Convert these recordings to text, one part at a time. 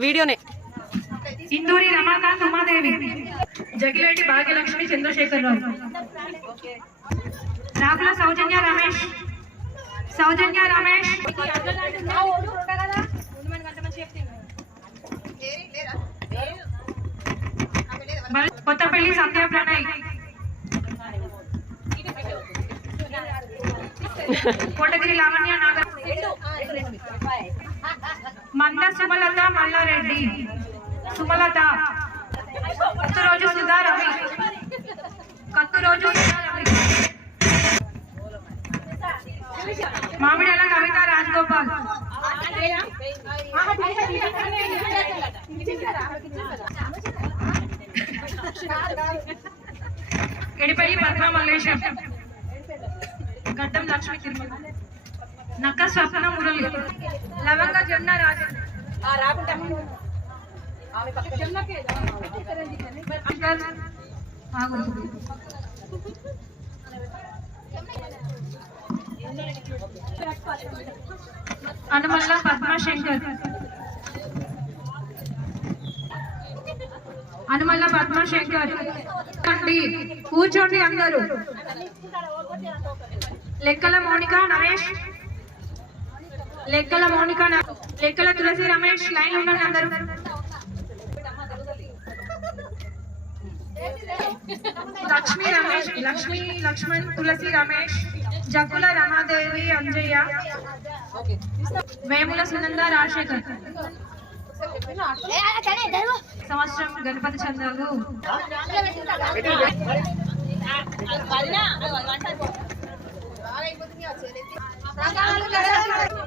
వీడియోనే ఇందూరి రమాకాంత్ ఉమాదేవి జగిలేటి భాగ్యలక్ష్మి చంద్రశేఖరరావు రాకుల సౌజన్య రమేష్ సౌజన్య రమేష్ బల్- కొత్తపల్లి సత్య ప్రణయ్ కోటగిరి లావణ్య నాగర్ మంద సుమలత మల్లారెడ్డి. సుమలత. కొత్త రోజు సుధా రవి. కత్తు రోజు సుధా మామిడాల కవిత రాజగోపాల్. ఎడిపల్లి పద్మ మల్లేశం. గడ్డం లక్ష్మీ తిరుమల. నక్క స్వప్న మురళి లవంగ జొన్న రాజన్ ఆగు. అనుమల్ల పద్మశంకర్. అనుమల్ల పద్మశంకర్. అండి కూర్చోండి అందరూ. లెక్కల మౌనిక నరేష్. లెక్కల మౌనిక న- లెక్కల తులసి రమేష్ లైన్ ఉండండి అందరూ. లక్ష్మీ రమేష్ లక్ష్మీ లక్ష్మణ్ తులసి రమేష్ జకుల రమాదేవి అంజయ్య వేముల సునంద రాజశేఖర్. సంవత్సరం Ganapati చంద్రాలు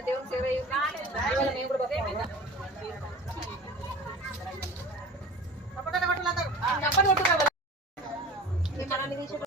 Deus, eu e o não eu lembro da minha vida.